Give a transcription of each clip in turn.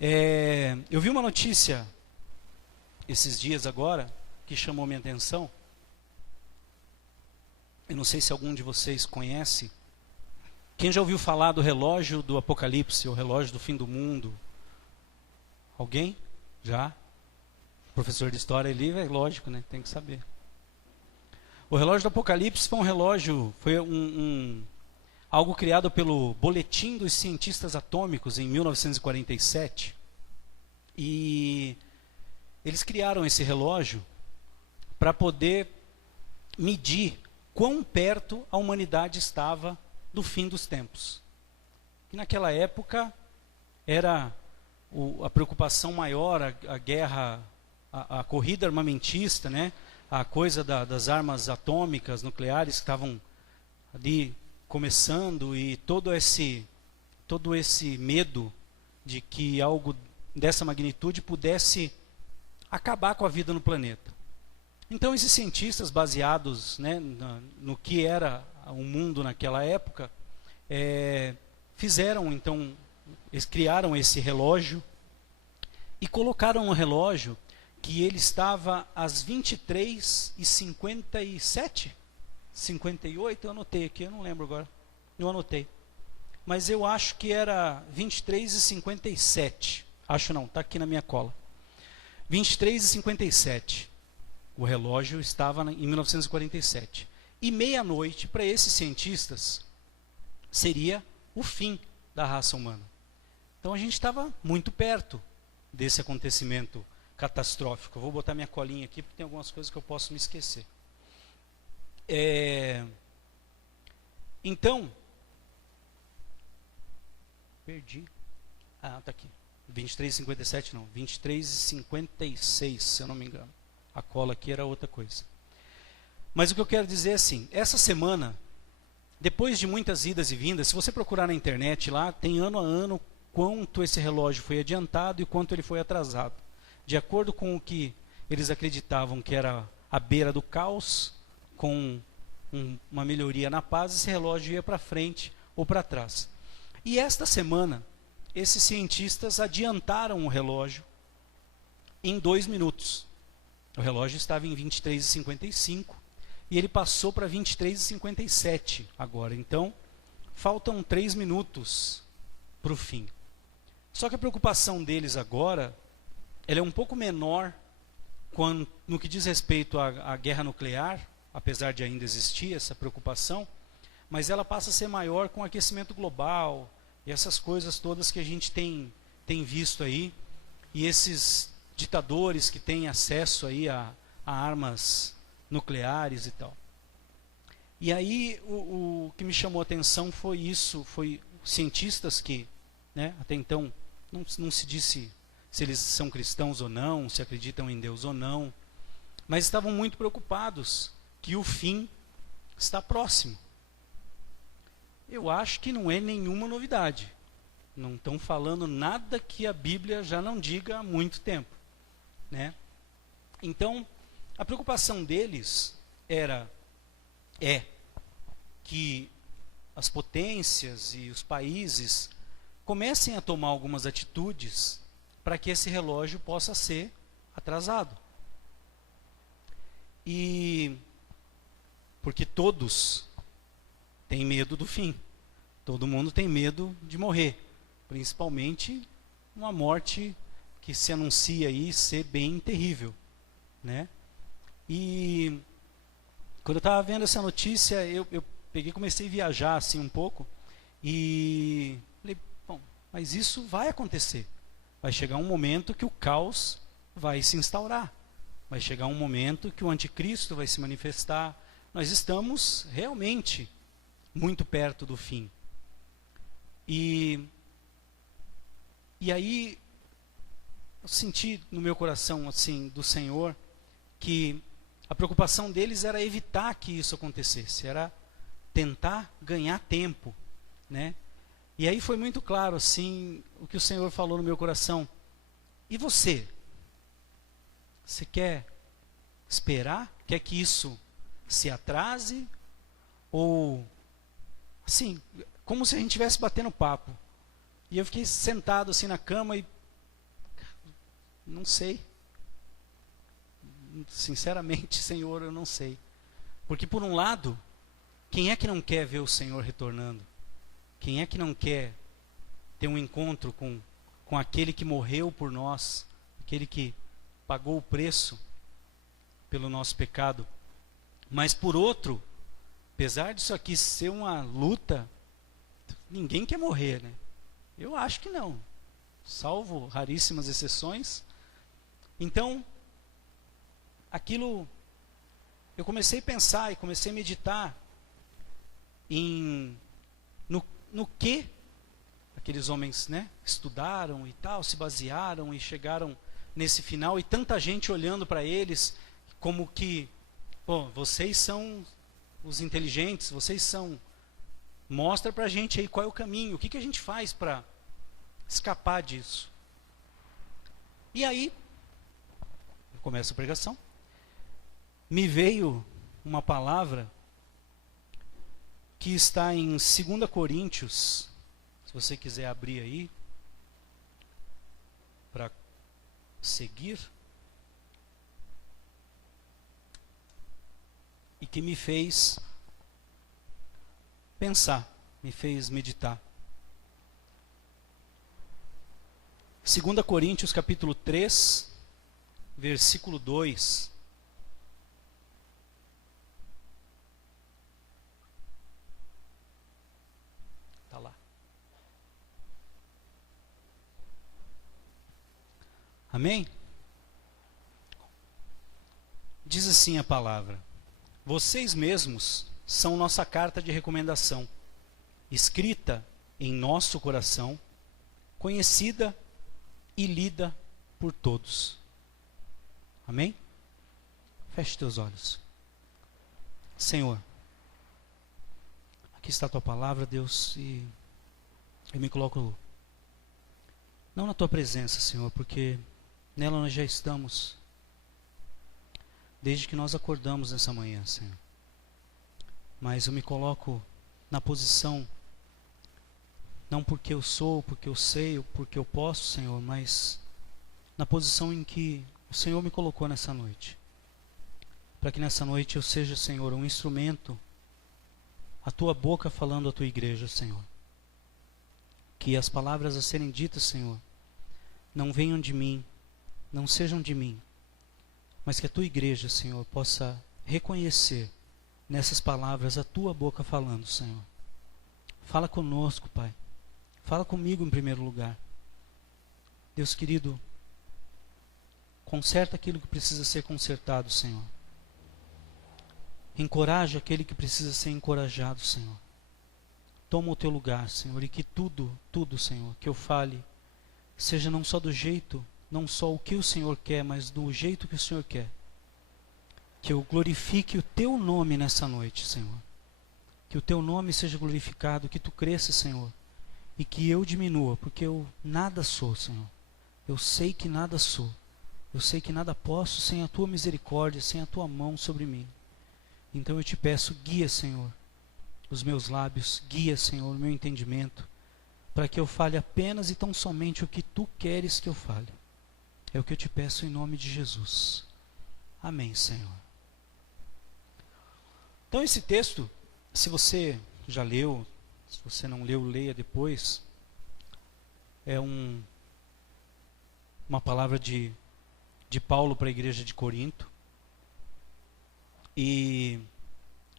Eu vi uma notícia esses dias agora que chamou minha atenção. Eu não sei se algum de vocês conhece. Quem já ouviu falar do relógio do Apocalipse, o relógio do fim do mundo? Alguém? Já? Professor de história ali, é lógico, né? Tem que saber. O relógio do Apocalipse foi um relógio, foi algo criado pelo Boletim dos Cientistas Atômicos em 1947. E eles criaram esse relógio para poder medir quão perto a humanidade estava do fim dos tempos. E naquela época era a preocupação maior, a guerra, a corrida armamentista, né? A coisa das armas atômicas, nucleares que estavam ali começando, e todo esse medo de que algo dessa magnitude pudesse acabar com a vida no planeta. Então esses cientistas, baseados, né, no que era o mundo naquela época, eles criaram esse relógio e colocaram um relógio que ele estava às 23h57, 58, eu anotei aqui, eu não lembro agora, eu anotei. Mas eu acho que era 23h57, acho não, está aqui na minha cola. 23h57, o relógio estava em 1947. E meia-noite, para esses cientistas, seria o fim da raça humana. Então a gente estava muito perto desse acontecimento catastrófico. Eu vou botar minha colinha aqui, porque tem algumas coisas que eu posso me esquecer. Então, perdi. Ah, está aqui. 23h57 não, 23h56, se eu não me engano. A cola aqui era outra coisa. Mas o que eu quero dizer é assim, essa semana, depois de muitas idas e vindas, se você procurar na internet lá, tem ano a ano quanto esse relógio foi adiantado e quanto ele foi atrasado. De acordo com o que eles acreditavam que era a beira do caos, com uma melhoria na paz, esse relógio ia para frente ou para trás. E esta semana, esses cientistas adiantaram o relógio em 2 minutos. O relógio estava em 23h55 e ele passou para 23h57 agora. Então, faltam 3 minutos para o fim. Só que a preocupação deles agora, ela é um pouco menor no que diz respeito à guerra nuclear, apesar de ainda existir essa preocupação, mas ela passa a ser maior com o aquecimento global e essas coisas todas que a gente tem visto aí, e esses ditadores que têm acesso aí a armas nucleares e tal. E aí o que me chamou a atenção foi isso, foi cientistas que, né, até então não se disse se eles são cristãos ou não, se acreditam em Deus ou não, mas estavam muito preocupados que o fim está próximo. Eu acho que não é nenhuma novidade. Não estão falando nada que a Bíblia já não diga há muito tempo, né? Então, a preocupação deles é que as potências e os países comecem a tomar algumas atitudes para que esse relógio possa ser atrasado. E porque todos têm medo do fim. Todo mundo tem medo de morrer, principalmente uma morte que se anuncia aí ser bem terrível, né? E quando eu estava vendo essa notícia, eu peguei, comecei a viajar assim um pouco e falei, bom, mas isso vai acontecer. Vai chegar um momento que o caos vai se instaurar. Vai chegar um momento que o anticristo vai se manifestar. Nós estamos realmente muito perto do fim. E aí eu senti no meu coração assim do Senhor que a preocupação deles era evitar que isso acontecesse, era tentar ganhar tempo, né? E aí foi muito claro assim o que o Senhor falou no meu coração. E você? Você quer esperar? Quer que isso se atrase? Ou assim, como se a gente estivesse batendo papo. E eu fiquei sentado assim na cama e Não sei. Sinceramente, Senhor, eu não sei. Porque por um lado, quem é que não quer ver o Senhor retornando? Quem é que não quer ter um encontro com aquele que morreu por nós, aquele que pagou o preço pelo nosso pecado? Mas por outro, apesar disso aqui ser uma luta, ninguém quer morrer, né? Eu acho que não, salvo raríssimas exceções. Então, aquilo, eu comecei a pensar e comecei a meditar no que aqueles homens, né, estudaram e tal, se basearam e chegaram nesse final, e tanta gente olhando para eles como que, pô, vocês são os inteligentes, vocês são, mostra para a gente aí qual é o caminho, o que a gente faz para escapar disso. E aí, eu começo a pregação, me veio uma palavra que está em 2 Coríntios, se você quiser abrir aí, para seguir, e que me fez pensar, me fez meditar. 2 Coríntios capítulo 3, versículo 2. Está lá. Amém? Diz assim a palavra: vocês mesmos são nossa carta de recomendação, escrita em nosso coração, conhecida e lida por todos. Amém? Feche teus olhos. Senhor, aqui está a tua palavra, Deus, e eu me coloco não na tua presença, Senhor, porque nela nós já estamos desde que nós acordamos nessa manhã, Senhor. Mas eu me coloco na posição, não porque eu sou, porque eu sei, ou porque eu posso, Senhor, mas na posição em que o Senhor me colocou nessa noite. Para que nessa noite eu seja, Senhor, um instrumento, a tua boca falando à tua igreja, Senhor. Que as palavras a serem ditas, Senhor, não venham de mim, não sejam de mim, mas que a tua igreja, Senhor, possa reconhecer nessas palavras a tua boca falando, Senhor. Fala conosco, Pai. Fala comigo em primeiro lugar. Deus querido, conserta aquilo que precisa ser consertado, Senhor. Encoraja aquele que precisa ser encorajado, Senhor. Toma o teu lugar, Senhor, e que tudo, Senhor, que eu fale, seja não só do jeito, não só o que o Senhor quer, mas do jeito que o Senhor quer. Que eu glorifique o teu nome nessa noite, Senhor. Que o teu nome seja glorificado, que tu cresça, Senhor, e que eu diminua, porque eu nada sou, Senhor. Eu sei que nada sou. Eu sei que nada posso sem a tua misericórdia, sem a tua mão sobre mim. Então eu te peço, guia, Senhor, os meus lábios, guia, Senhor, o meu entendimento, para que eu fale apenas e tão somente o que tu queres que eu fale. É o que eu te peço em nome de Jesus. Amém, Senhor. Então esse texto, se você já leu, se você não leu, leia depois. É uma palavra de Paulo para a igreja de Corinto. E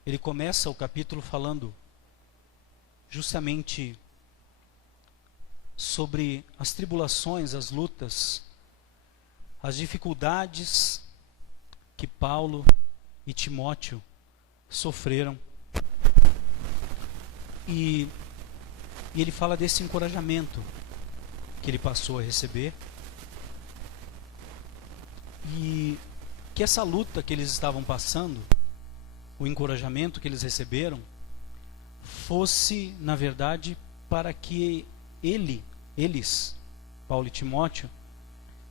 ele começa o capítulo falando justamente sobre as tribulações, as lutas, as dificuldades que Paulo e Timóteo sofreram. E ele fala desse encorajamento que ele passou a receber. E que essa luta que eles estavam passando, o encorajamento que eles receberam, fosse, na verdade, para que eles, Paulo e Timóteo,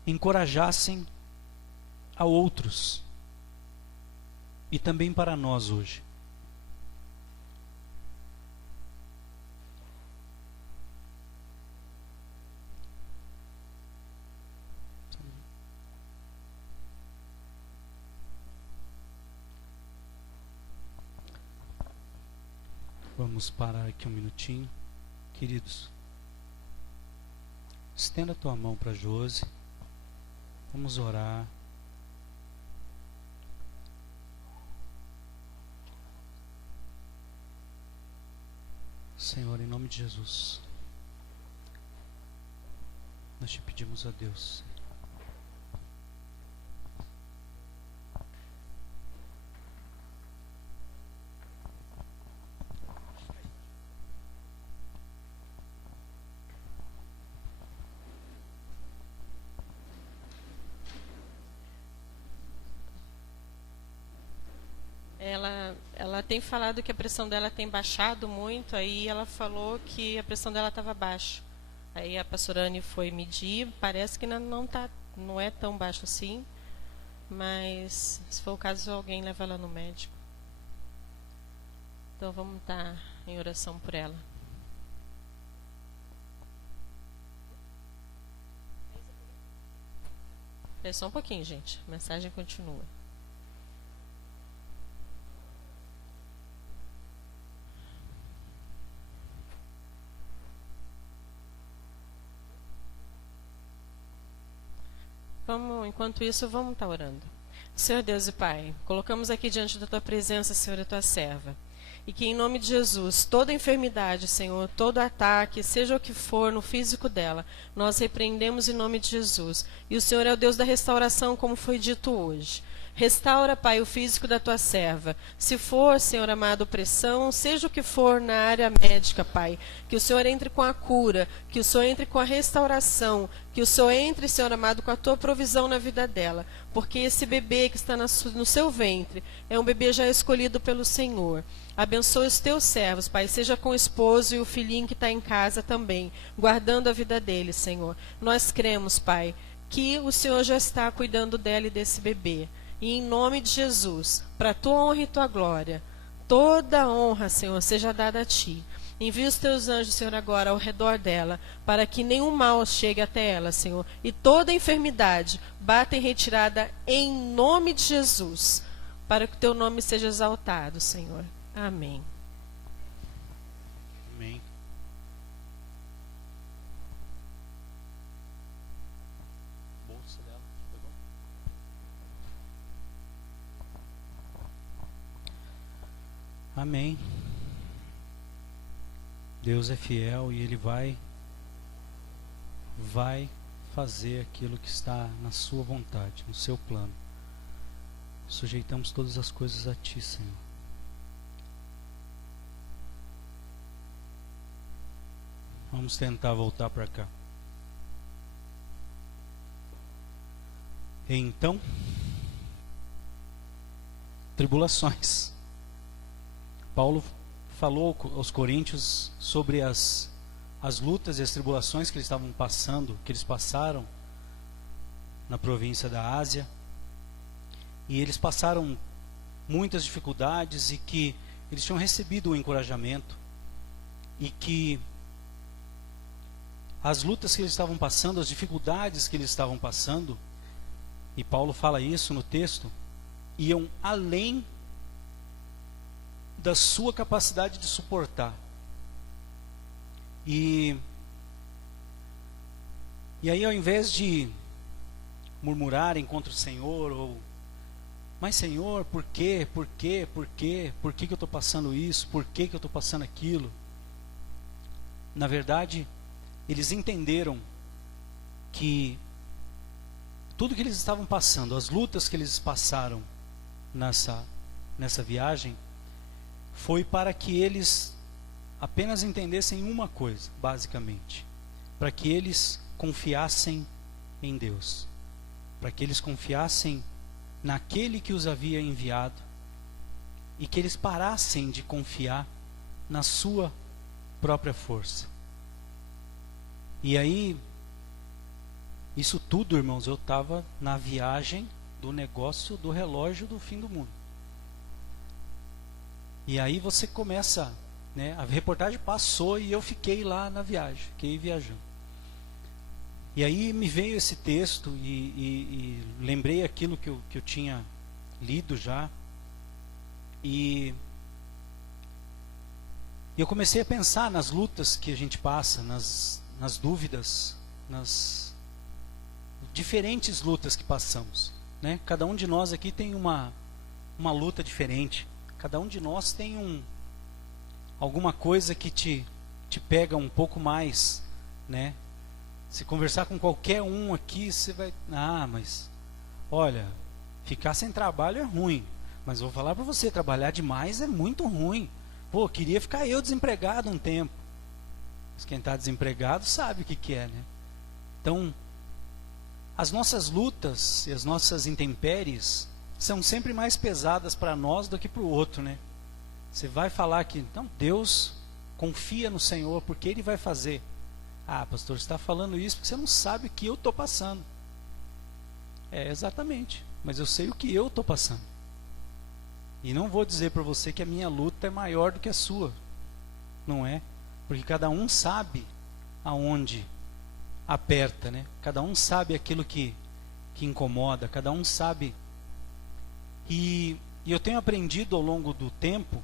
encorajassem a outros. E também para nós hoje. Vamos parar aqui um minutinho. Queridos, estenda a tua mão para Josi. Vamos orar. Senhor, em nome de Jesus, nós te pedimos a Deus. Ela tem falado que a pressão dela tem baixado muito, aí ela falou que a pressão dela estava baixa. Aí a pastora Anne foi medir, parece que não é tão baixo assim, mas se for o caso, alguém leva ela no médico. Então vamos estar em oração por ela. É só um pouquinho, gente. A mensagem continua. Enquanto isso, vamos estar orando. Senhor Deus e Pai, colocamos aqui diante da Tua presença, Senhor, a Tua serva. E que em nome de Jesus, toda enfermidade, Senhor, todo ataque, seja o que for no físico dela, nós repreendemos em nome de Jesus. E o Senhor é o Deus da restauração, como foi dito hoje. Restaura, Pai, o físico da Tua serva. Se for, Senhor amado, pressão, seja o que for na área médica, Pai, que o Senhor entre com a cura, que o Senhor entre com a restauração, que o Senhor entre, Senhor amado, com a Tua provisão na vida dela. Porque esse bebê que está no seu ventre é um bebê já escolhido pelo Senhor. Abençoe os Teus servos, Pai, seja com o esposo e o filhinho que está em casa também, guardando a vida dele, Senhor. Nós cremos, Pai, que o Senhor já está cuidando dela e desse bebê. E em nome de Jesus, para a Tua honra e Tua glória, toda a honra, Senhor, seja dada a Ti. Envia os Teus anjos, Senhor, agora ao redor dela, para que nenhum mal chegue até ela, Senhor. E toda enfermidade bata em retirada em nome de Jesus, para que o Teu nome seja exaltado, Senhor. Amém. Amém. Bolsa dela, pegou? Amém. Deus é fiel e Ele vai fazer aquilo que está na sua vontade, no seu plano. Sujeitamos todas as coisas a Ti, Senhor. Vamos tentar voltar para cá. Então, tribulações. Paulo falou aos coríntios sobre as lutas e as tribulações que eles estavam passando, que eles passaram na província da Ásia. E eles passaram muitas dificuldades e que eles tinham recebido o encorajamento e que as lutas que eles estavam passando, as dificuldades que eles estavam passando, e Paulo fala isso no texto, iam além da sua capacidade de suportar. E aí, ao invés de murmurarem contra o Senhor, ou mas Senhor, por quê? Por quê? Por quê? Por que eu estou passando isso? Por que eu estou passando aquilo? Na verdade, eles entenderam que tudo que eles estavam passando, as lutas que eles passaram nessa viagem, foi para que eles apenas entendessem uma coisa, basicamente, para que eles confiassem em Deus, para que eles confiassem naquele que os havia enviado e que eles parassem de confiar na sua própria força. E aí, isso tudo, irmãos, eu estava na viagem do negócio do relógio do fim do mundo. E aí você começa, né, a reportagem passou e eu fiquei lá na viagem, fiquei viajando. E aí me veio esse texto e lembrei aquilo que eu tinha lido já. E E eu comecei a pensar nas lutas que a gente passa, nas dúvidas, nas diferentes lutas que passamos, né? Cada um de nós aqui tem uma luta diferente. Cada um de nós tem alguma coisa que te pega um pouco mais, né? Se conversar com qualquer um aqui, você vai... mas olha, ficar sem trabalho é ruim. Mas vou falar para você, trabalhar demais é muito ruim. Pô, queria ficar eu desempregado um tempo. Mas quem está desempregado sabe o que é, né? Então, as nossas lutas e as nossas intempéries são sempre mais pesadas para nós do que para o outro, né? Você vai falar que, então, Deus confia no Senhor, porque Ele vai fazer. Pastor, você está falando isso porque você não sabe o que eu estou passando. Exatamente, mas eu sei o que eu estou passando. E não vou dizer para você que a minha luta é maior do que a sua. Não é? Porque cada um sabe aonde aperta, né? Cada um sabe aquilo que incomoda, cada um sabe. E eu tenho aprendido ao longo do tempo,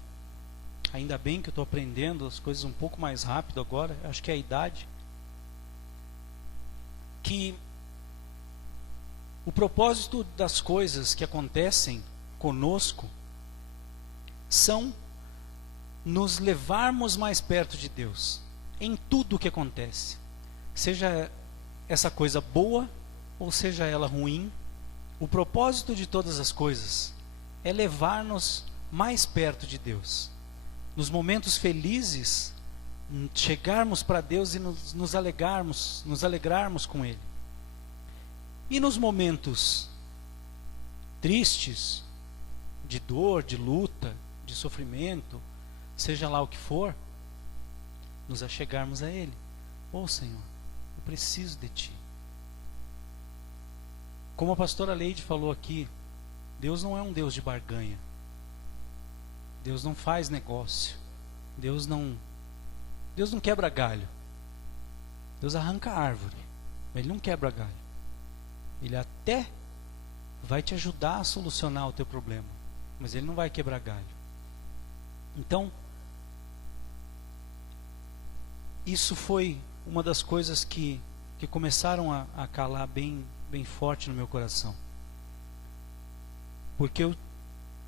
ainda bem que eu estou aprendendo as coisas um pouco mais rápido agora, acho que é a idade, que o propósito das coisas que acontecem conosco são nos levarmos mais perto de Deus, em tudo o que acontece. Seja essa coisa boa, ou seja ela ruim, o propósito de todas as coisas é levar-nos mais perto de Deus. Nos momentos felizes, chegarmos para Deus e nos alegrarmos com Ele. E nos momentos tristes, de dor, de luta, de sofrimento, seja lá o que for, nos achegarmos a Ele. Senhor, eu preciso de Ti. Como a pastora Leide falou aqui, Deus não é um Deus de barganha. Deus não faz negócio. Deus não quebra galho. Deus arranca árvore, mas Ele não quebra galho. Ele até vai te ajudar a solucionar o teu problema, mas Ele não vai quebrar galho. Então, isso foi uma das coisas que começaram a calar bem forte no meu coração. Porque eu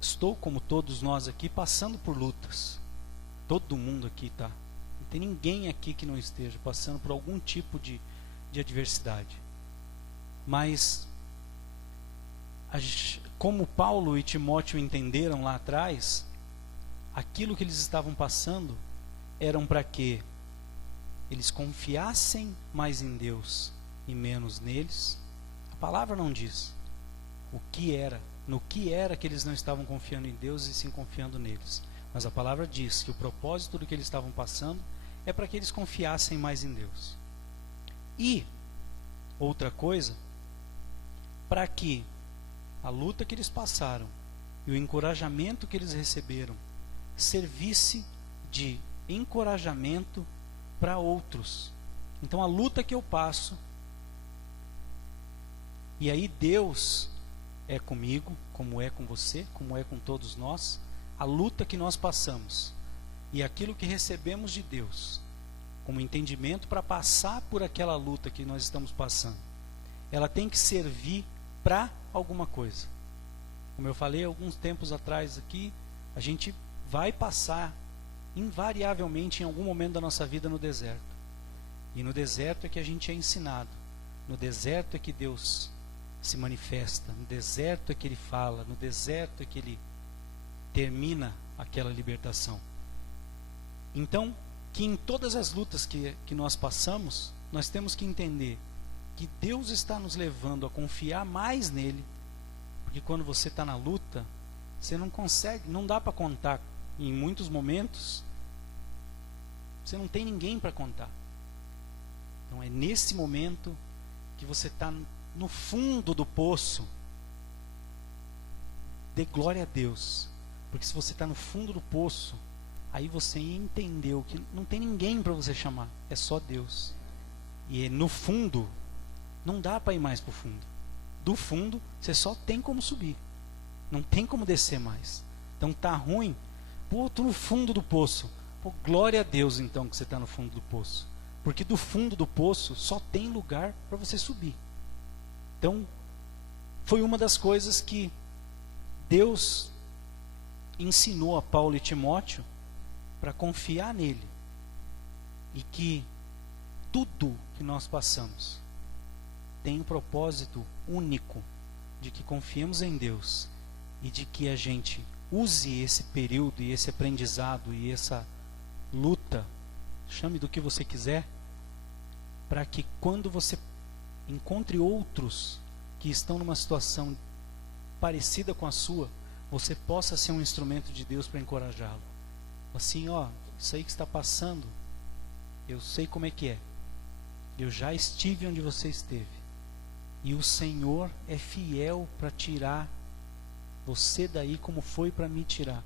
estou, como todos nós aqui, passando por lutas. Todo mundo aqui está. Não tem ninguém aqui que não esteja passando por algum tipo de adversidade. Mas, como Paulo e Timóteo entenderam lá atrás, aquilo que eles estavam passando eram para que eles confiassem mais em Deus e menos neles. A palavra não diz o que era, no que era que eles não estavam confiando em Deus e sim confiando neles. Mas a palavra diz que o propósito do que eles estavam passando é para que eles confiassem mais em Deus. E, outra coisa, para que a luta que eles passaram e o encorajamento que eles receberam servisse de encorajamento para outros. Então a luta que eu passo, e aí Deus é comigo, como é com você, como é com todos nós, a luta que nós passamos e aquilo que recebemos de Deus como entendimento para passar por aquela luta que nós estamos passando, ela tem que servir para alguma coisa. Como eu falei alguns tempos atrás aqui, a gente vai passar invariavelmente em algum momento da nossa vida no deserto. E no deserto é que a gente é ensinado. No deserto é que Deus se manifesta. No deserto é que Ele fala. No deserto é que Ele termina aquela libertação. Então, que em todas as lutas que nós passamos, nós temos que entender que Deus está nos levando a confiar mais nele. Porque quando você está na luta, você não consegue, não dá para contar. Em muitos momentos, você não tem ninguém para contar. Então é nesse momento que você está no fundo do poço. Dê glória a Deus. Porque se você está no fundo do poço, aí você entendeu que não tem ninguém para você chamar. É só Deus. E no fundo, não dá para ir mais para o fundo. Do fundo, você só tem como subir. Não tem como descer mais. Então tá ruim. Pô, tô no fundo do poço. Pô, glória a Deus então que você está no fundo do poço. Porque do fundo do poço só tem lugar para você subir. Então, foi uma das coisas que Deus ensinou a Paulo e Timóteo para confiar nele. E que tudo que nós passamos tem um propósito único de que confiemos em Deus e de que a gente use esse período e esse aprendizado e essa luta, chame do que você quiser, para que quando você encontre outros que estão numa situação parecida com a sua, você possa ser um instrumento de Deus para encorajá-lo. Assim, ó, isso aí que está passando, eu sei como é que é. Eu já estive onde você esteve. E o Senhor é fiel para tirar você daí como foi para me tirar.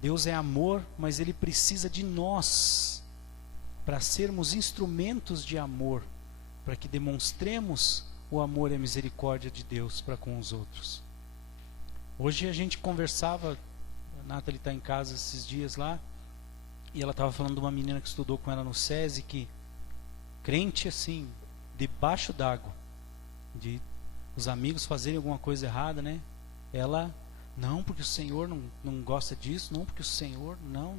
Deus é amor, mas Ele precisa de nós para sermos instrumentos de amor, para que demonstremos o amor e a misericórdia de Deus para com os outros. Hoje a gente conversava, a Nathalie está em casa esses dias lá, e ela estava falando de uma menina que estudou com ela no SESI, que crente assim, debaixo d'água, de os amigos fazerem alguma coisa errada, né? Ela, não, porque o Senhor não gosta disso, não, porque o Senhor, não.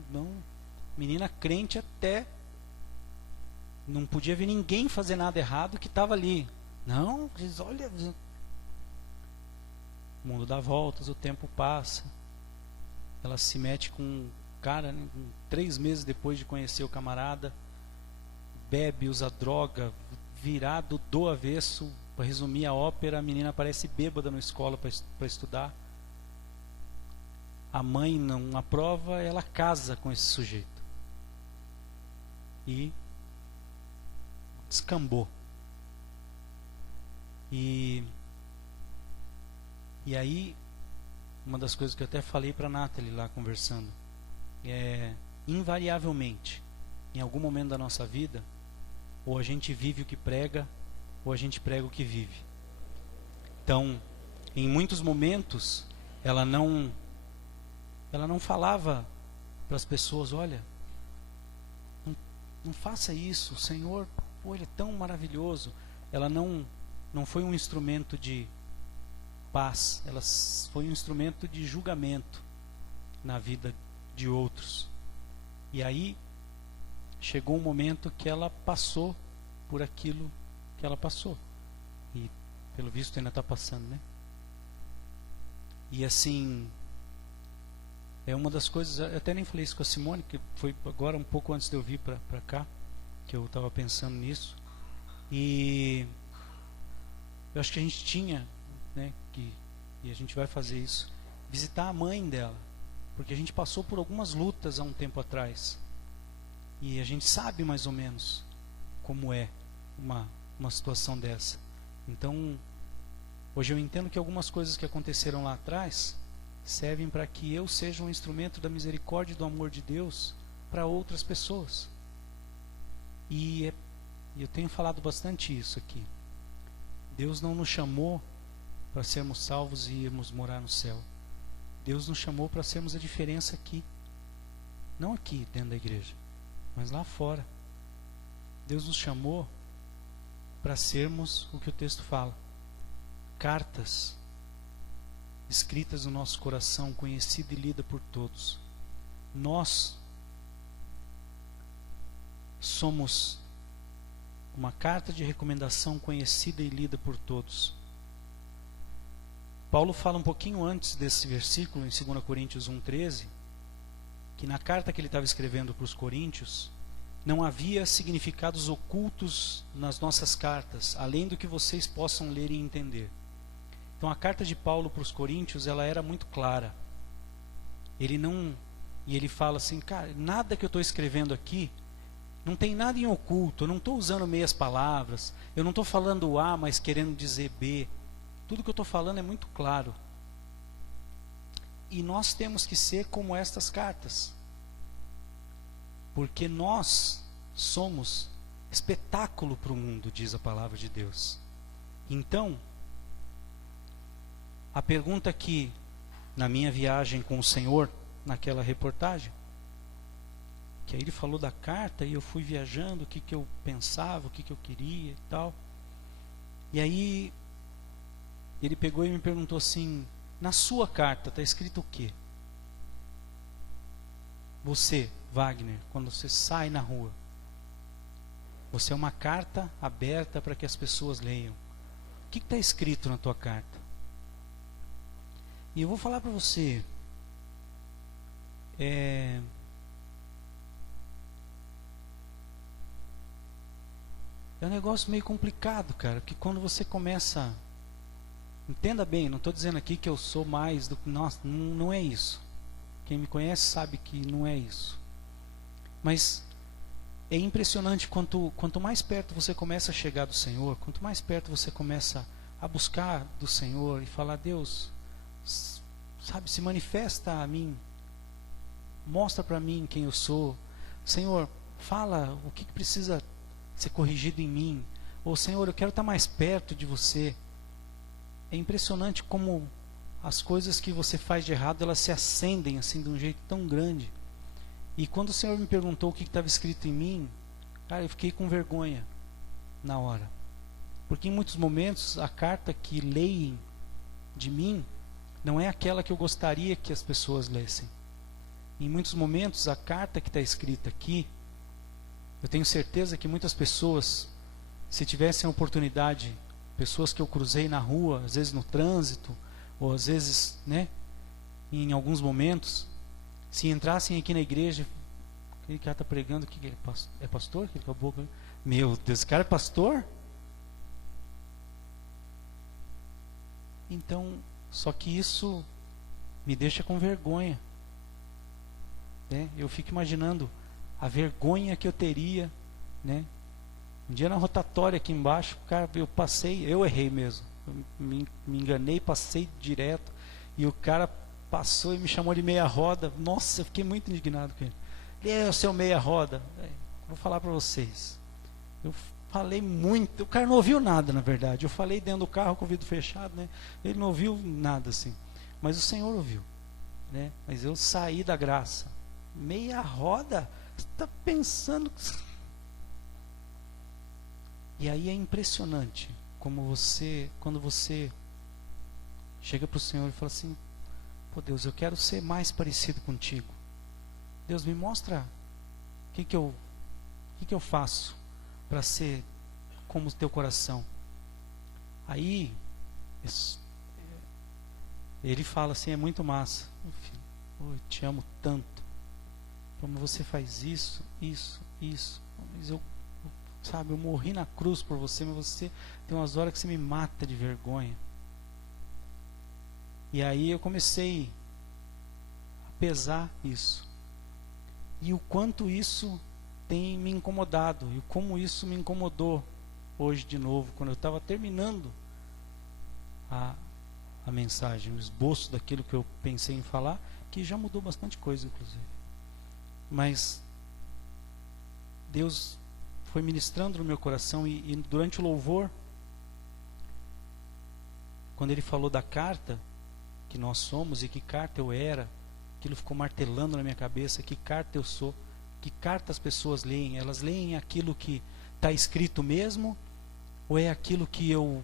Menina crente até, não podia ver ninguém fazer nada errado que estava ali. Não, diz, olha, o mundo dá voltas, o tempo passa. Ela se mete com um cara, né, 3 meses depois de conhecer o camarada, bebe, usa droga, virado do avesso. Para resumir a ópera, a menina aparece bêbada na escola para estudar. A mãe não aprova, ela casa com esse sujeito. E descambou. E aí, uma das coisas que eu até falei para a Nathalie lá conversando, invariavelmente, em algum momento da nossa vida, ou a gente vive o que prega, ou a gente prega o que vive. Então, em muitos momentos, ela não falava para as pessoas, olha, não faça isso, o Senhor, pô, Ele é tão maravilhoso. Ela não foi um instrumento de paz, ela foi um instrumento de julgamento na vida de outros. E aí, chegou um momento que ela passou por aquilo que ela passou. E, pelo visto, ainda está passando, né? E assim, é uma das coisas, eu até nem falei isso com a Simone, que foi agora um pouco antes de eu vir para cá, que eu estava pensando nisso. E eu acho que a gente tinha, né, e a gente vai fazer isso, visitar a mãe dela, porque a gente passou por algumas lutas há um tempo atrás. E a gente sabe mais ou menos como é uma situação dessa. Então, hoje eu entendo que algumas coisas que aconteceram lá atrás servem para que eu seja um instrumento da misericórdia e do amor de Deus para outras pessoas. E eu tenho falado bastante isso aqui. Deus não nos chamou para sermos salvos e irmos morar no céu. Deus nos chamou para sermos a diferença aqui. Não aqui dentro da igreja, mas lá fora. Deus nos chamou para sermos o que o texto fala, cartas escritas no nosso coração, conhecida e lida por todos. Nós somos uma carta de recomendação conhecida e lida por todos. Paulo fala um pouquinho antes desse versículo, em 2 Coríntios 1,13, que na carta que ele estava escrevendo para os coríntios, não havia significados ocultos nas nossas cartas, além do que vocês possam ler e entender. Então a carta de Paulo para os coríntios, ela era muito clara. Ele fala assim, cara, nada que eu estou escrevendo aqui, não tem nada em oculto, eu não estou usando meias palavras, eu não estou falando A, mas querendo dizer B. Tudo que eu estou falando é muito claro. E nós temos que ser como estas cartas. Porque nós somos espetáculo para o mundo, diz a palavra de Deus. Então, a pergunta que, na minha viagem com o Senhor, naquela reportagem, que aí ele falou da carta e eu fui viajando, o que eu pensava, o que eu queria e tal. E aí ele pegou e me perguntou assim: na sua carta está escrito o quê? Você, Wagner, quando você sai na rua, você é uma carta aberta para que as pessoas leiam. O que está escrito na tua carta? E eu vou falar para você, é um negócio meio complicado, cara, que quando você começa, entenda bem, não estou dizendo aqui que eu sou mais do que, nossa, não é isso. Quem me conhece sabe que não é isso. Mas é impressionante quanto mais perto você começa a chegar do Senhor, quanto mais perto você começa a buscar do Senhor e falar: Deus, sabe, se manifesta a mim, mostra para mim quem eu sou. Senhor, fala o que precisa ser corrigido em mim. Ou Senhor, eu quero estar mais perto de você. É impressionante como as coisas que você faz de errado, elas se acendem assim de um jeito tão grande. E quando o Senhor me perguntou o que estava escrito em mim, cara, eu fiquei com vergonha na hora. Porque em muitos momentos a carta que leem de mim não é aquela que eu gostaria que as pessoas lessem. Em muitos momentos a carta que está escrita aqui, eu tenho certeza que muitas pessoas, se tivessem a oportunidade, pessoas que eu cruzei na rua, às vezes no trânsito, ou às vezes, né, em alguns momentos, se entrassem aqui na igreja, aquele cara está pregando, que é pastor? Que acabou, meu Deus, esse cara é pastor? Então, só que isso me deixa com vergonha, né? Eu fico imaginando a vergonha que eu teria, né? Um dia na rotatória aqui embaixo, cara, eu errei mesmo, me enganei, passei direto, e o cara passou e me chamou de meia roda. Nossa, eu fiquei muito indignado com ele. Ele é o seu meia roda. Vou falar para vocês, eu falei muito, o cara não ouviu nada, na verdade. Eu falei dentro do carro com o vidro fechado, né? Ele não ouviu nada assim, mas o Senhor ouviu, né? Mas eu saí da graça. Meia roda? Você está pensando? E aí é impressionante como quando você chega para o Senhor e fala assim: pô, Deus, eu quero ser mais parecido contigo. Deus, me mostra o que eu faço para ser como o teu coração. Aí ele fala assim: é muito massa, filho, eu te amo tanto, como você faz isso, mas eu morri na cruz por você, mas você tem umas horas que você me mata de vergonha. E aí eu comecei a pesar isso, e o quanto isso tem me incomodado, e como isso me incomodou hoje de novo, quando eu estava terminando a mensagem, o esboço daquilo que eu pensei em falar, que já mudou bastante coisa, inclusive. Mas Deus foi ministrando no meu coração, e durante o louvor, quando ele falou da carta que nós somos e que carta eu era, aquilo ficou martelando na minha cabeça: que carta eu sou, que carta as pessoas leem? Elas leem aquilo que está escrito mesmo, ou é aquilo que eu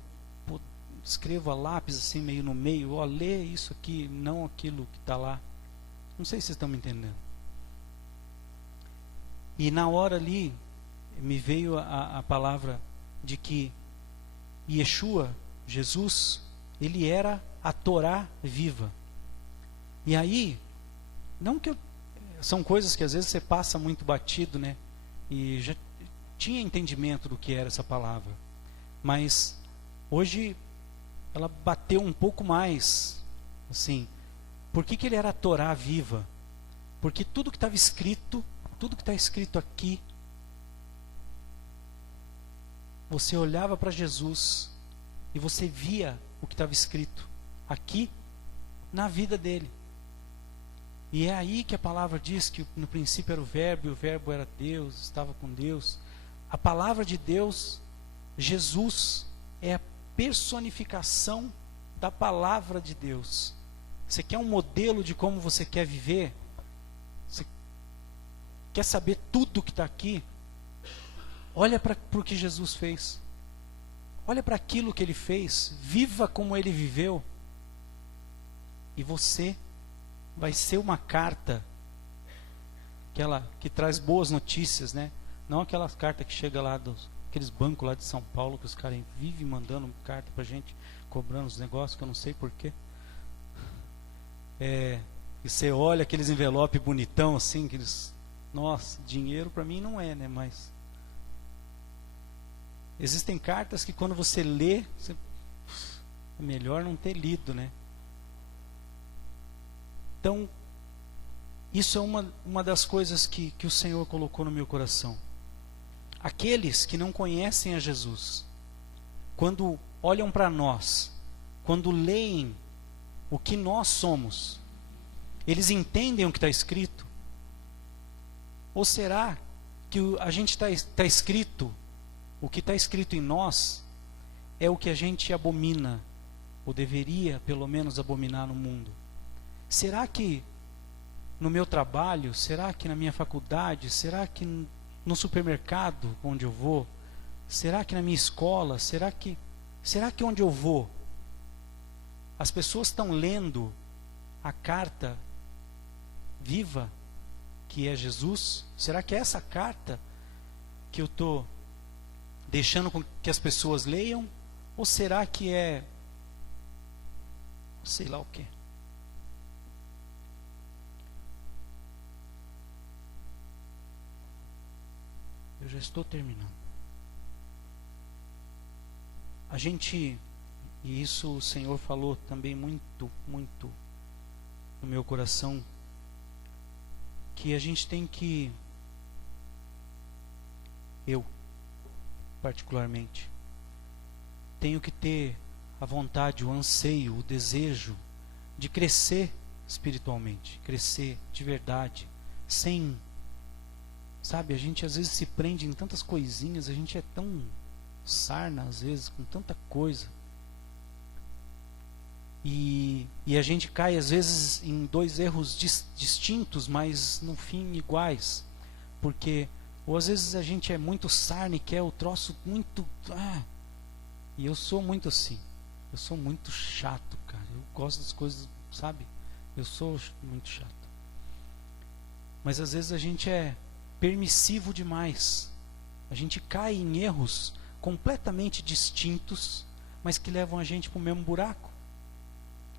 escrevo a lápis assim meio no meio, ó, lê isso aqui, não aquilo que está lá? Não sei se vocês estão me entendendo. E na hora ali me veio a palavra de que Yeshua, Jesus, ele era a Torá viva. E aí, não que são coisas que às vezes você passa muito batido, né? E já tinha entendimento do que era essa palavra, mas hoje ela bateu um pouco mais, assim. Por que ele era a Torá viva? Porque tudo que estava escrito, tudo que está escrito aqui, você olhava para Jesus e você via o que estava escrito aqui na vida dele. E é aí que a palavra diz que no princípio era o Verbo, e o Verbo era Deus, estava com Deus. A palavra de Deus, Jesus, é a personificação da palavra de Deus. Você quer um modelo de como você quer viver? quer saber tudo que está aqui, olha para o que Jesus fez. Olha para aquilo que Ele fez. Viva como Ele viveu. E você vai ser uma carta, aquela que traz boas notícias, né? Não aquelas cartas que chega lá aqueles bancos lá de São Paulo, que os caras vivem mandando carta pra gente, cobrando os negócios, que eu não sei porquê. E você olha aqueles envelopes bonitão assim, nossa, dinheiro para mim não é, né? Mas existem cartas que quando você lê, é melhor não ter lido, né? Então, isso é uma das coisas que o Senhor colocou no meu coração. Aqueles que não conhecem a Jesus, quando olham para nós, quando leem o que nós somos, eles entendem o que está escrito? Ou será que a gente está escrito, o que está escrito em nós, é o que a gente abomina, ou deveria pelo menos abominar no mundo? Será que no meu trabalho, será que na minha faculdade, será que no supermercado onde eu vou, será que na minha escola, será que onde eu vou, as pessoas estão lendo a carta viva que é Jesus? Será que é essa carta que eu estou deixando com que as pessoas leiam? Ou será que é sei lá o quê? Eu já estou terminando. A gente, e isso o Senhor falou também muito, muito no meu coração, que a gente tem que, eu particularmente, tenho que ter a vontade, o anseio, o desejo de crescer espiritualmente, crescer de verdade, sem, sabe, a gente às vezes se prende em tantas coisinhas, a gente é tão sarna às vezes com tanta coisa, e a gente cai às vezes em dois erros distintos, mas no fim iguais, porque ou às vezes a gente é muito sarna e quer o troço muito, e eu sou muito assim, eu sou muito chato, cara, eu gosto das coisas, sabe, eu sou muito chato, mas às vezes a gente é permissivo demais, a gente cai em erros completamente distintos, mas que levam a gente para o mesmo buraco,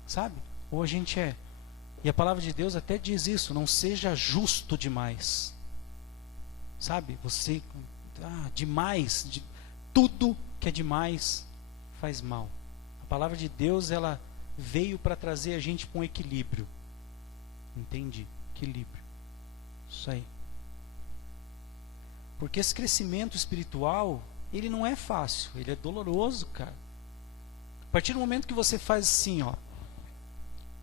sabe? Ou a gente é, e a palavra de Deus até diz isso, não seja justo demais, sabe? Você, demais, tudo que é demais faz mal. A palavra de Deus, ela veio para trazer a gente para um equilíbrio, entende? Equilíbrio, isso aí. Porque esse crescimento espiritual, ele não é fácil, ele é doloroso, cara. A partir do momento que você faz assim,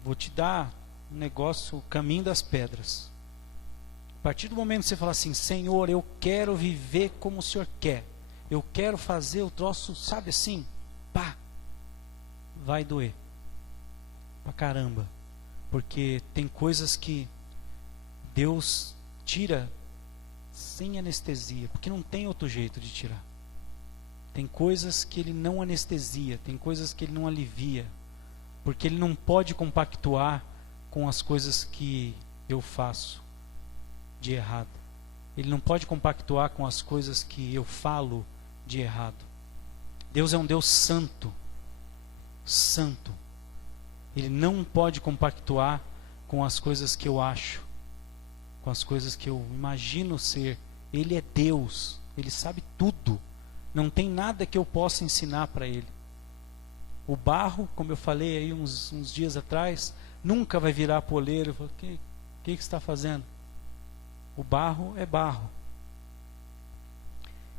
vou te dar um negócio, o caminho das pedras. A partir do momento que você fala assim, Senhor, eu quero viver como o Senhor quer. Eu quero fazer o troço, sabe assim, vai doer. Pra caramba. Porque tem coisas que Deus tira sem anestesia, porque não tem outro jeito de tirar. Tem coisas que Ele não anestesia, tem coisas que Ele não alivia, porque Ele não pode compactuar com as coisas que eu faço de errado. Ele não pode compactuar com as coisas que eu falo de errado. Deus é um Deus santo. Santo. Ele não pode compactuar com as coisas que eu acho, com as coisas que eu imagino ser. Ele é Deus. Ele sabe tudo. Não tem nada que eu possa ensinar para Ele. O barro, como eu falei aí uns dias atrás, nunca vai virar poleiro. Eu falo, o que você está fazendo? O barro é barro.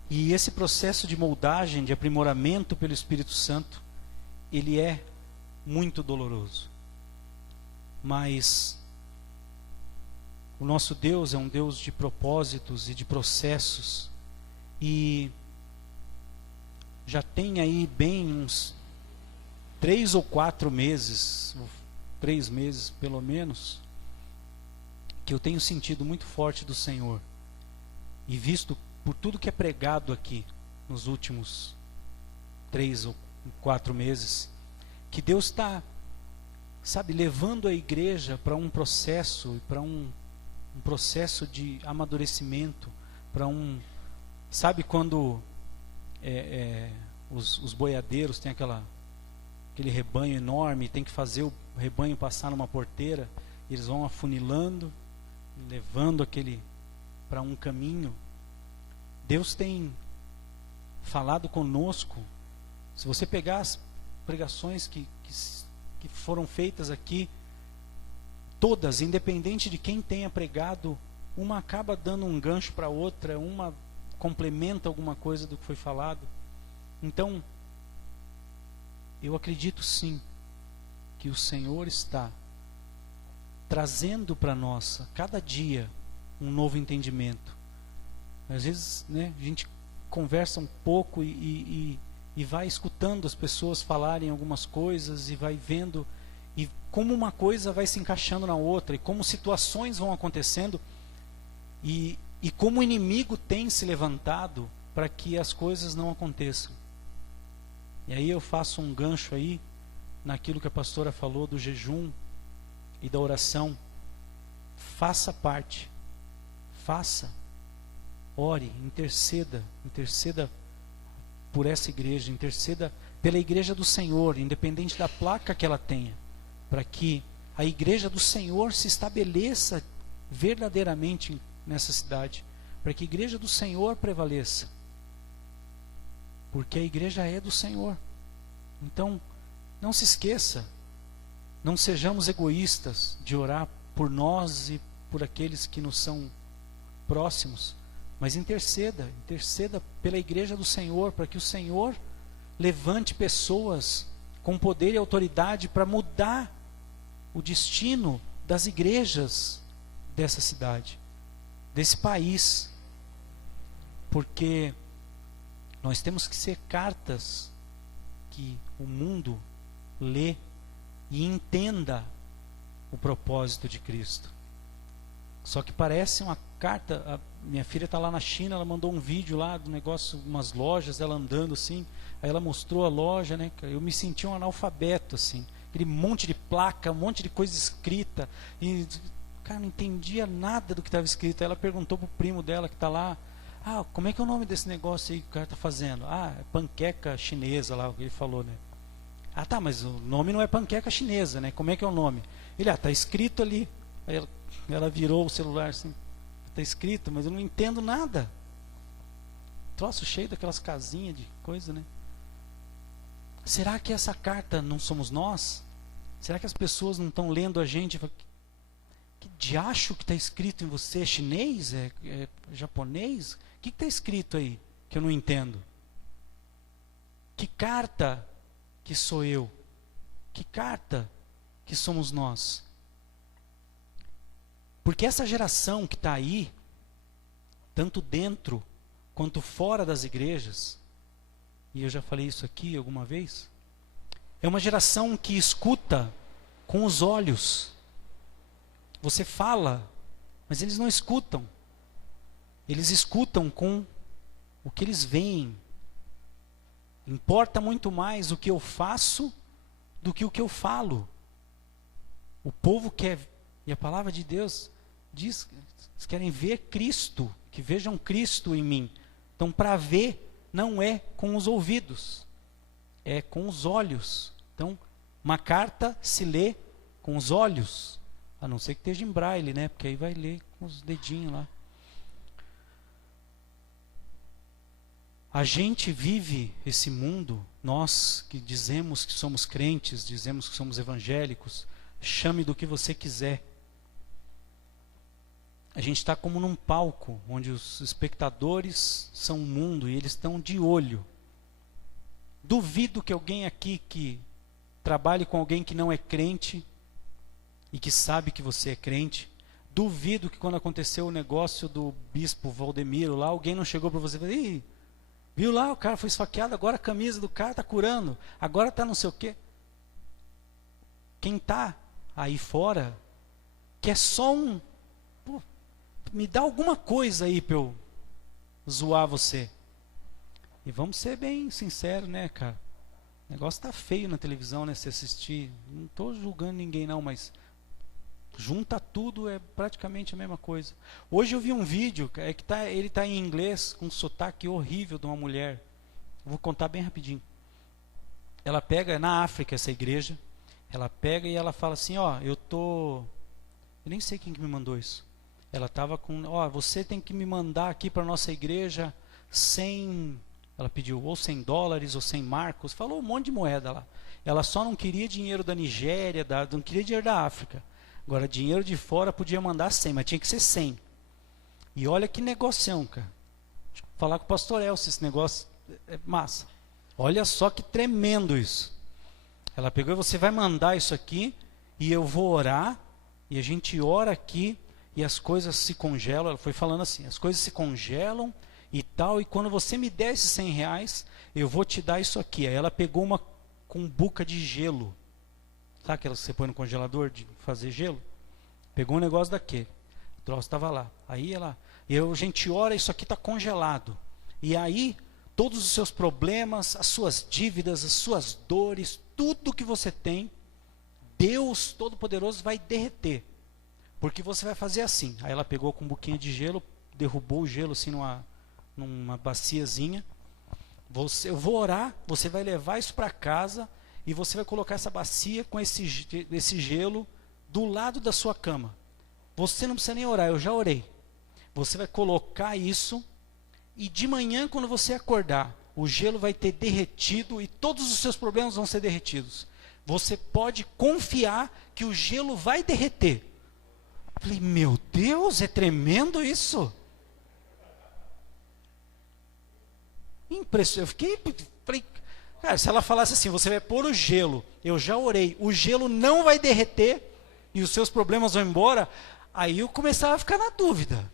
E esse processo de moldagem, de aprimoramento pelo Espírito Santo, ele é muito doloroso. Mas o nosso Deus é um Deus de propósitos e de processos. E já tem aí bem uns 3 ou 4 meses, 3 meses pelo menos, que eu tenho sentido muito forte do Senhor, e visto por tudo que é pregado aqui nos últimos 3 ou 4 meses, que Deus está, sabe, levando a igreja para um processo, para um processo de amadurecimento, para sabe quando os boiadeiros têm aquele rebanho enorme, tem que fazer o rebanho passar numa porteira, e eles vão afunilando, levando aquele para um caminho. Deus tem falado conosco. Se você pegar as pregações que foram feitas aqui, todas, independente de quem tenha pregado, uma acaba dando um gancho para outra, uma complementa alguma coisa do que foi falado. Então, eu acredito sim que o Senhor está trazendo para nós, a cada dia, um novo entendimento. Às vezes, né, a gente conversa um pouco e vai escutando as pessoas falarem algumas coisas e vai vendo, e como uma coisa vai se encaixando na outra, e como situações vão acontecendo, e como o inimigo tem se levantado para que as coisas não aconteçam. E aí eu faço um gancho aí naquilo que a pastora falou do jejum e da oração. Faça parte, faça, ore, interceda por essa igreja, interceda pela igreja do Senhor, independente da placa que ela tenha, para que a igreja do Senhor se estabeleça verdadeiramente nessa cidade, para que a igreja do Senhor prevaleça, porque a igreja é do Senhor. Então, não se esqueça, não sejamos egoístas de orar por nós e por aqueles que nos são próximos, mas interceda pela igreja do Senhor, para que o Senhor levante pessoas com poder e autoridade para mudar o destino das igrejas dessa cidade, desse país, porque nós temos que ser cartas que o mundo lê e entenda o propósito de Cristo. Só que parece uma carta. A minha filha está lá na China, ela mandou um vídeo lá do negócio, umas lojas, ela andando assim, aí ela mostrou a loja, né? Eu me senti um analfabeto assim, aquele monte de placa, um monte de coisa escrita, e cara, não entendia nada do que estava escrito. Aí ela perguntou pro primo dela que está lá: como é que é o nome desse negócio aí que o cara está fazendo? É panqueca chinesa lá, o que ele falou, né? Tá, mas o nome não é panqueca chinesa, né? Como é que é o nome? Ele, tá escrito ali. Aí ela virou o celular assim, tá escrito, mas eu não entendo nada. Troço cheio daquelas casinhas de coisa, né? Será que essa carta não somos nós? Será que as pessoas não estão lendo a gente? Que diacho que está escrito em você? É chinês? É japonês? O que está escrito aí que eu não entendo? Que carta que sou eu? Que carta que somos nós? Porque essa geração que está aí, tanto dentro quanto fora das igrejas, e eu já falei isso aqui alguma vez, é uma geração que escuta com os olhos. Você fala, mas eles não escutam. Eles escutam com o que eles veem. Importa muito mais o que eu faço do que o que eu falo. O povo quer, e a palavra de Deus diz, eles querem ver Cristo, que vejam Cristo em mim. Então, para ver, não é com os ouvidos, é com os olhos. Então, uma carta se lê com os olhos, a não ser que esteja em braille, né? Porque aí vai ler com os dedinhos lá. A gente vive esse mundo, nós que dizemos que somos crentes, dizemos que somos evangélicos, chame do que você quiser. A gente está como num palco, onde os espectadores são o mundo e eles estão de olho. Duvido que alguém aqui que trabalhe com alguém que não é crente e que sabe que você é crente, duvido que quando aconteceu o negócio do bispo Valdemiro lá, alguém não chegou para você e falou: ih, viu lá, o cara foi esfaqueado, agora a camisa do cara está curando, agora está não sei o quê. Quem está aí fora quer só me dá alguma coisa aí para eu zoar você. E vamos ser bem sinceros, né, cara? O negócio tá feio na televisão, né? Se assistir. Não tô julgando ninguém, não, mas junta tudo, é praticamente a mesma coisa. Hoje eu vi um vídeo, ele tá em inglês, com um sotaque horrível de uma mulher. Vou contar bem rapidinho. Ela pega, na África, essa igreja, ela pega e ela fala assim, eu nem sei quem que me mandou isso. Ela estava com, você tem que me mandar aqui para nossa igreja 100, ela pediu ou $100 ou 100 marcos, falou um monte de moeda lá. Ela só não queria dinheiro da Nigéria, não queria dinheiro da África. Agora, dinheiro de fora podia mandar 100, mas tinha que ser 100. E olha que negocião, cara. Deixa eu falar com o pastor Elcio, esse negócio é massa. Olha só que tremendo isso. Ela pegou e você vai mandar isso aqui, e eu vou orar, e a gente ora aqui, e as coisas se congelam. Ela foi falando assim, as coisas se congelam e tal, e quando você me der esses R$100, eu vou te dar isso aqui. Aí ela pegou uma cumbuca de gelo. Sabe aquelas que você põe no congelador de fazer gelo? Pegou um negócio daquele. O troço estava lá. Aí a gente ora, isso aqui está congelado. E aí, todos os seus problemas, as suas dívidas, as suas dores, tudo que você tem, Deus Todo-Poderoso vai derreter. Porque você vai fazer assim. Aí ela pegou com um buquinho de gelo, derrubou o gelo assim numa baciazinha. Eu vou orar, você vai levar isso para casa e você vai colocar essa bacia com esse gelo do lado da sua cama. Você não precisa nem orar, eu já orei. Você vai colocar isso e de manhã, quando você acordar, o gelo vai ter derretido e todos os seus problemas vão ser derretidos. Você pode confiar que o gelo vai derreter. Eu falei, meu Deus, é tremendo isso. Impressionante. Falei, cara, se ela falasse assim, você vai pôr o gelo, eu já orei, o gelo não vai derreter e os seus problemas vão embora, aí eu começava a ficar na dúvida.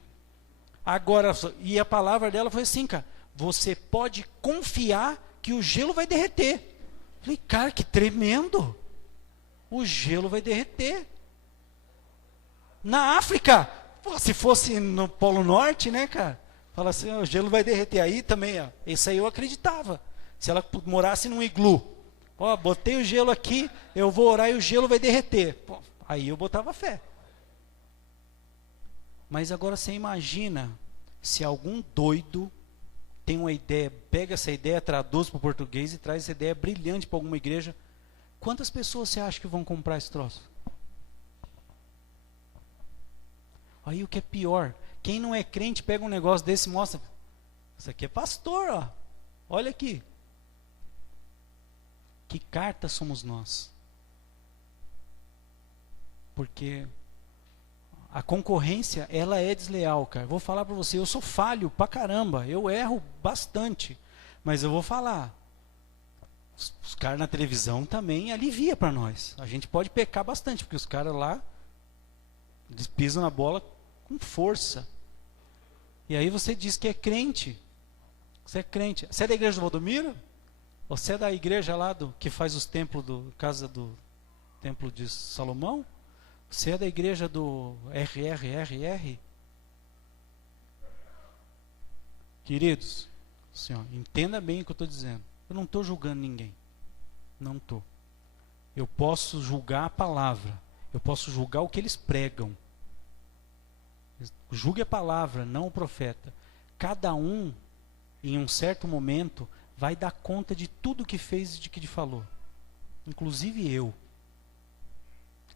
Agora, e a palavra dela foi assim, cara, você pode confiar que o gelo vai derreter. Eu falei, cara, que tremendo. O gelo vai derreter. Na África, se fosse no Polo Norte, né, cara? Fala assim, o gelo vai derreter. Aí também, isso aí eu acreditava. Se ela morasse num iglu, botei o gelo aqui, eu vou orar e o gelo vai derreter. Aí eu botava fé. Mas agora você imagina se algum doido tem uma ideia, pega essa ideia, traduz para o português e traz essa ideia brilhante para alguma igreja. Quantas pessoas você acha que vão comprar esse troço? Aí o que é pior, quem não é crente pega um negócio desse e mostra. Isso aqui é pastor, olha aqui. Que carta somos nós? Porque a concorrência, ela é desleal, cara. Vou falar para você, eu sou falho pra caramba, eu erro bastante, mas eu vou falar. Os caras na televisão também alivia para nós. A gente pode pecar bastante, porque os caras lá eles pisam na bola com força. E aí você diz que é crente. Você é crente. Você é da igreja do Valdomiro? Ou você é da igreja lá que faz os templos casa do templo de Salomão? Você é da igreja do RRRR? Queridos, assim, entenda bem o que eu estou dizendo. Eu não estou julgando ninguém. Não estou. Eu posso julgar a palavra. Eu posso julgar o que eles pregam. Julgue a palavra, não o profeta. Cada um, em um certo momento, vai dar conta de tudo que fez e de que falou. Inclusive eu.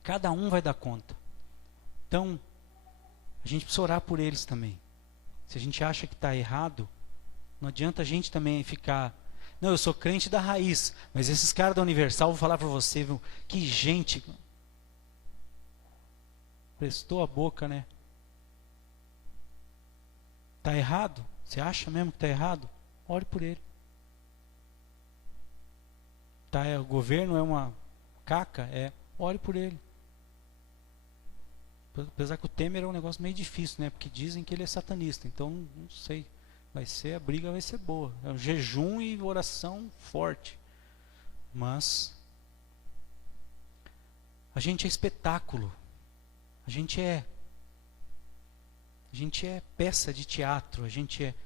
Cada um vai dar conta. Então, a gente precisa orar por eles também. Se a gente acha que está errado, não adianta a gente também ficar... Não, eu sou crente da raiz, mas esses caras da Universal, vou falar para você, viu? Que gente... Prestou a boca, né? Está errado? Você acha mesmo que está errado? Ore por ele. O governo é uma caca? Ore por ele. Apesar que o Temer é um negócio meio difícil, né? Porque dizem que ele é satanista. Então, não sei. A briga vai ser boa. É um jejum e oração forte. Mas a gente é espetáculo. A gente A gente é peça de teatro,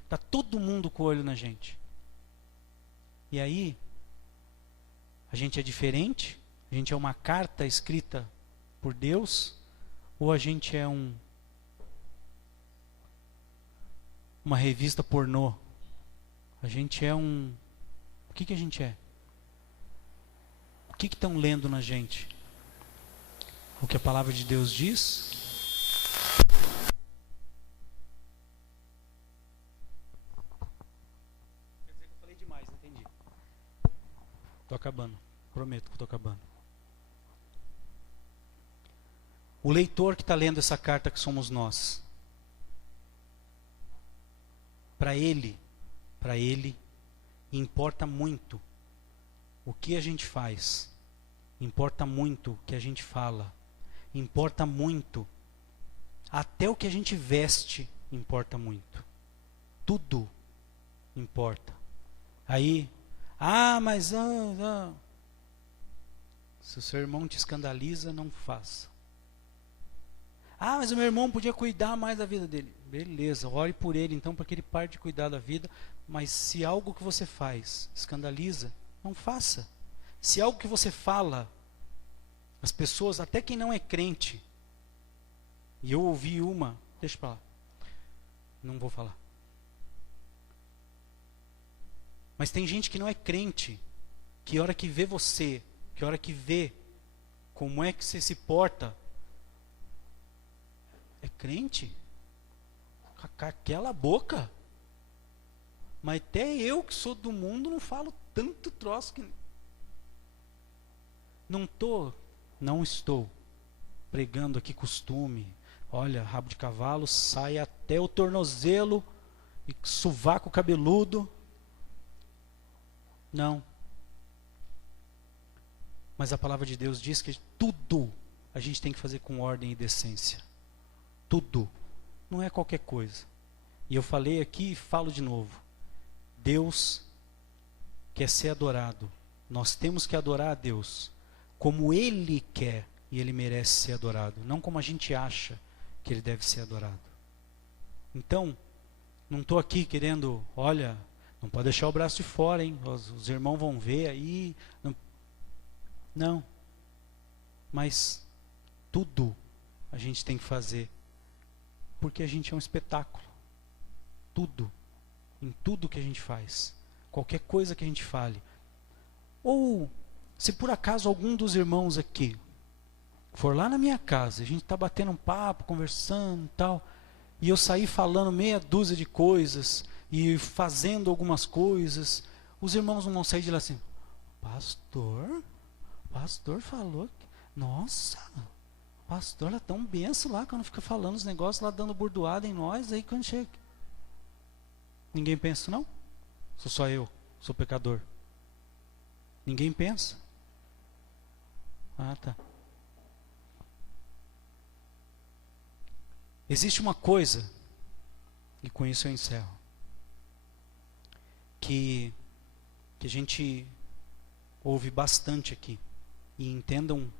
tá todo mundo com o olho na gente. E aí, a gente é diferente? A gente é uma carta escrita por Deus? Ou a gente é uma revista pornô? A gente é O que a gente é? O que estão lendo na gente? O que a palavra de Deus diz? Quer dizer que eu falei demais, entendi. Estou acabando. Prometo que estou acabando. O leitor que está lendo essa carta, que somos nós, para ele, importa muito o que a gente faz, importa muito o que a gente fala, importa muito, até o que a gente veste importa muito. Tudo importa. Aí, mas se o seu irmão te escandaliza, não faça. Mas o meu irmão podia cuidar mais da vida dele. Beleza, ore por ele então, para que ele pare de cuidar da vida. Mas se algo que você faz escandaliza, não faça. Se algo que você fala, as pessoas, até quem não é crente, e eu ouvi deixa para lá, não vou falar. Mas tem gente que não é crente, que a hora que vê você, que a hora que vê como é que você se porta, é crente? Com aquela boca? Mas até eu que sou do mundo não falo tanto troço que... Não estou pregando aqui costume. Olha, rabo de cavalo sai até o tornozelo e sovaco cabeludo. Não. Mas a palavra de Deus diz que tudo a gente tem que fazer com ordem e decência. Tudo. Não é qualquer coisa. E eu falei aqui e falo de novo. Deus quer ser adorado. Nós temos que adorar a Deus como Ele quer e Ele merece ser adorado, não como a gente acha que Ele deve ser adorado. Então, não estou aqui querendo, olha, não pode deixar o braço de fora, hein? Os irmãos vão ver aí. Não. Mas tudo a gente tem que fazer, porque a gente é um espetáculo. Tudo. Em tudo que a gente faz. Qualquer coisa que a gente fale. Ou, se por acaso algum dos irmãos aqui for lá na minha casa, a gente está batendo um papo, conversando e tal, e eu sair falando meia dúzia de coisas, e fazendo algumas coisas, os irmãos não vão sair de lá assim, pastor falou que, nossa, pastor é tão benção lá, quando fica falando os negócios lá, dando burdoada em nós, aí quando chega... Ninguém pensa, não? Sou só eu, sou pecador. Ninguém pensa? Tá. Existe uma coisa, e com isso eu encerro, que a gente ouve bastante aqui, e entendam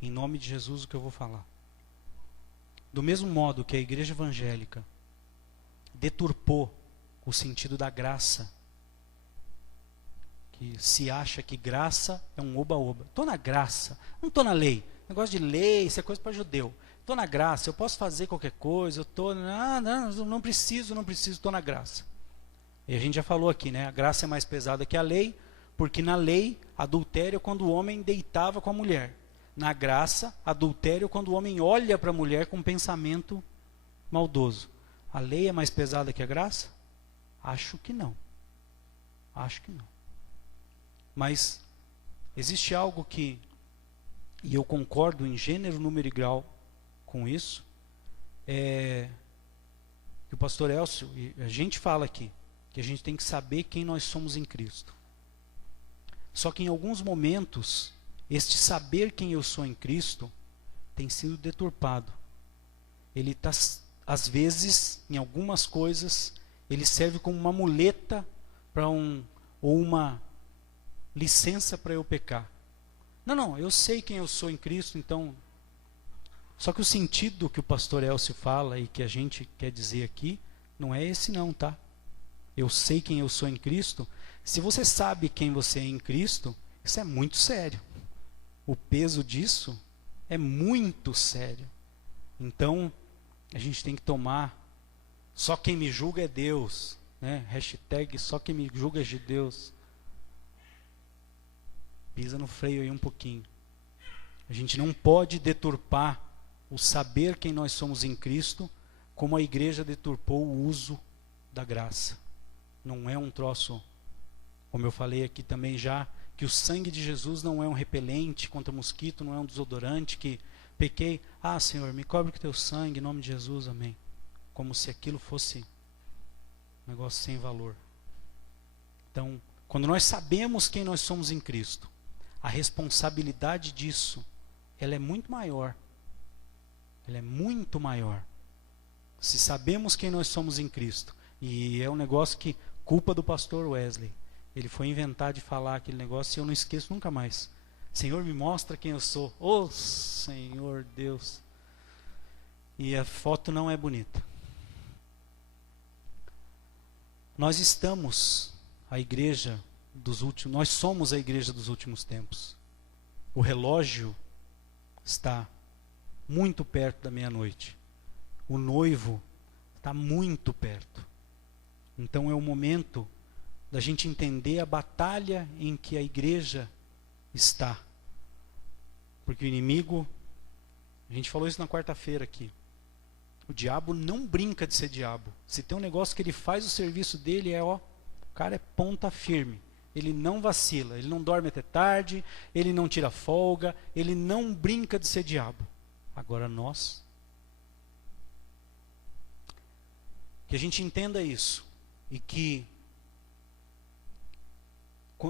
em nome de Jesus o que eu vou falar. Do mesmo modo que a igreja evangélica deturpou o sentido da graça, que se acha que graça é um oba-oba. Estou na graça, não estou na lei. Negócio de lei, isso é coisa para judeu. Estou na graça, eu posso fazer qualquer coisa, eu estou... não preciso, estou na graça. E a gente já falou aqui, né? A graça é mais pesada que a lei, porque na lei, adultério é quando o homem deitava com a mulher. Na graça, adultério é quando o homem olha para a mulher com um pensamento maldoso. A lei é mais pesada que a graça? Acho que não. Mas existe algo que, e eu concordo em gênero, número e grau com isso, que o pastor Elcio, e a gente fala aqui, que a gente tem que saber quem nós somos em Cristo. Só que em alguns momentos, este saber quem eu sou em Cristo tem sido deturpado. Ele está, às vezes, em algumas coisas, ele serve como uma muleta para ou uma licença para eu pecar. Não, eu sei quem eu sou em Cristo, então Só que o sentido que o pastor Elcio fala e que a gente quer dizer aqui, não é esse não, tá? Eu sei quem eu sou em Cristo. Se você sabe quem você é em Cristo, isso é muito sério. O peso disso é muito sério. Então, a gente tem que tomar, só quem me julga é Deus, né? Hashtag só quem me julga é de Deus. Pisa no freio aí um pouquinho. A gente não pode deturpar o saber quem nós somos em Cristo, como a igreja deturpou o uso da graça. Não é um troço, como eu falei aqui também já, que o sangue de Jesus não é um repelente contra mosquito, não é um desodorante que pequei, Senhor, me cobre com teu sangue, em nome de Jesus, amém. Como se aquilo fosse um negócio sem valor. Então, quando nós sabemos quem nós somos em Cristo, a responsabilidade disso, ela é muito maior. Ela é muito maior. Se sabemos quem nós somos em Cristo, e é um negócio que, culpa do pastor Wesley, ele foi inventar de falar aquele negócio e eu não esqueço nunca mais. Senhor, me mostra quem eu sou. Oh, Senhor Deus. E a foto não é bonita. Nós estamos a igreja dos últimos, nós somos a igreja dos últimos tempos. O relógio está muito perto da meia-noite. O noivo está muito perto. Então é o momento da gente entender a batalha em que a igreja está. Porque o inimigo, a gente falou isso na quarta-feira aqui, o diabo não brinca de ser diabo. Se tem um negócio que ele faz o serviço dele, o cara é ponta firme. Ele não vacila, ele não dorme até tarde, ele não tira folga, ele não brinca de ser diabo. Agora nós, que a gente entenda isso e que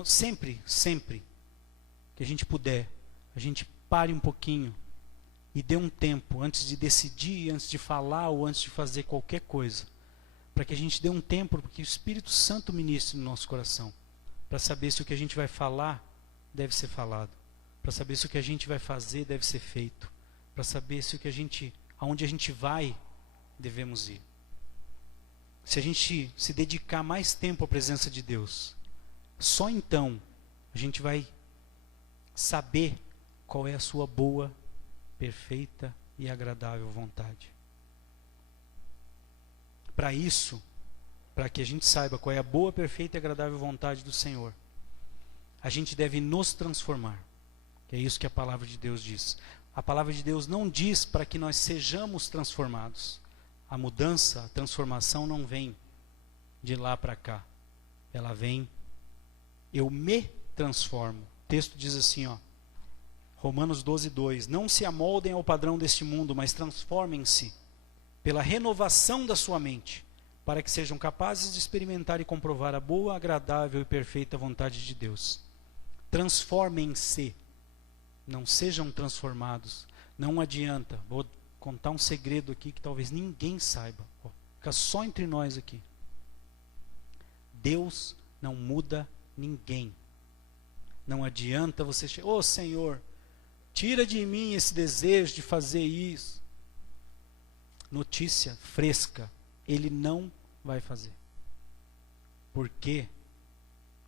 sempre que a gente puder, a gente pare um pouquinho e dê um tempo antes de decidir, antes de falar ou antes de fazer qualquer coisa, para que a gente dê um tempo para que o Espírito Santo ministre no nosso coração, para saber se o que a gente vai falar deve ser falado, para saber se o que a gente vai fazer deve ser feito, para saber se aonde a gente vai, devemos ir. Se a gente se dedicar mais tempo à presença de Deus, só então a gente vai saber qual é a sua boa, perfeita e agradável vontade. Para isso, para que a gente saiba qual é a boa, perfeita e agradável vontade do Senhor, a gente deve nos transformar. Que é isso que a palavra de Deus diz. A palavra de Deus não diz para que nós sejamos transformados. A mudança, a transformação não vem de lá para cá. Ela vem, eu me transformo. O texto diz assim, Romanos 12:2, não se amoldem ao padrão deste mundo, mas transformem-se pela renovação da sua mente, para que sejam capazes de experimentar e comprovar a boa, agradável e perfeita vontade de Deus. Transformem-se, não sejam transformados. Não adianta, vou contar um segredo aqui que talvez ninguém saiba, fica só entre nós aqui. Deus não muda ninguém. Não adianta você chegar, Senhor, tira de mim esse desejo de fazer isso. Notícia fresca, Ele não vai fazer. Porque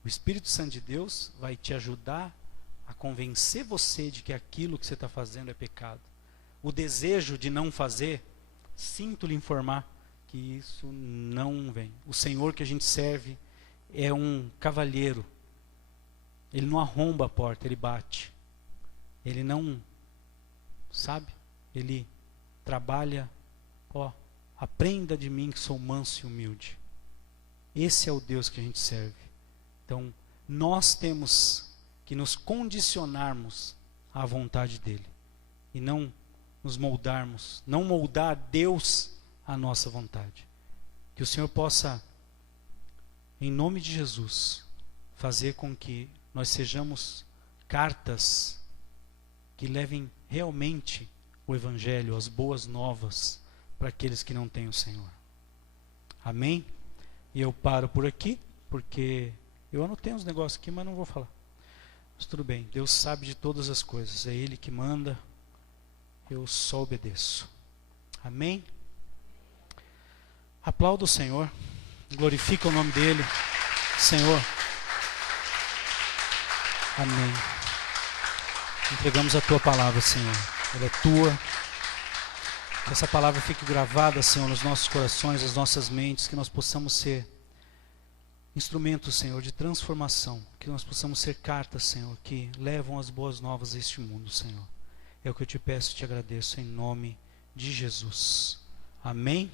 o Espírito Santo de Deus vai te ajudar a convencer você de que aquilo que você está fazendo é pecado. O desejo de não fazer, sinto lhe informar que isso não vem. O Senhor que a gente serve é um cavalheiro. Ele não arromba a porta, ele bate. Ele não, ele trabalha, aprenda de mim que sou manso e humilde. Esse é o Deus que a gente serve. Então, nós temos que nos condicionarmos à vontade dele. E não nos moldarmos, não moldar Deus à nossa vontade. Que o Senhor possa, em nome de Jesus, fazer com que nós sejamos cartas que levem realmente o Evangelho, as boas novas, para aqueles que não têm o Senhor. Amém? E eu paro por aqui, porque eu anotei uns negócios aqui, mas não vou falar. Mas tudo bem, Deus sabe de todas as coisas, é Ele que manda, eu só obedeço. Amém? Aplauda o Senhor, glorifica o nome dEle. Senhor, amém. Entregamos a Tua palavra, Senhor. Ela é Tua. Que essa palavra fique gravada, Senhor, nos nossos corações, nas nossas mentes, que nós possamos ser instrumentos, Senhor, de transformação, que nós possamos ser cartas, Senhor, que levam as boas novas a este mundo, Senhor. É o que eu te peço e te agradeço em nome de Jesus. Amém.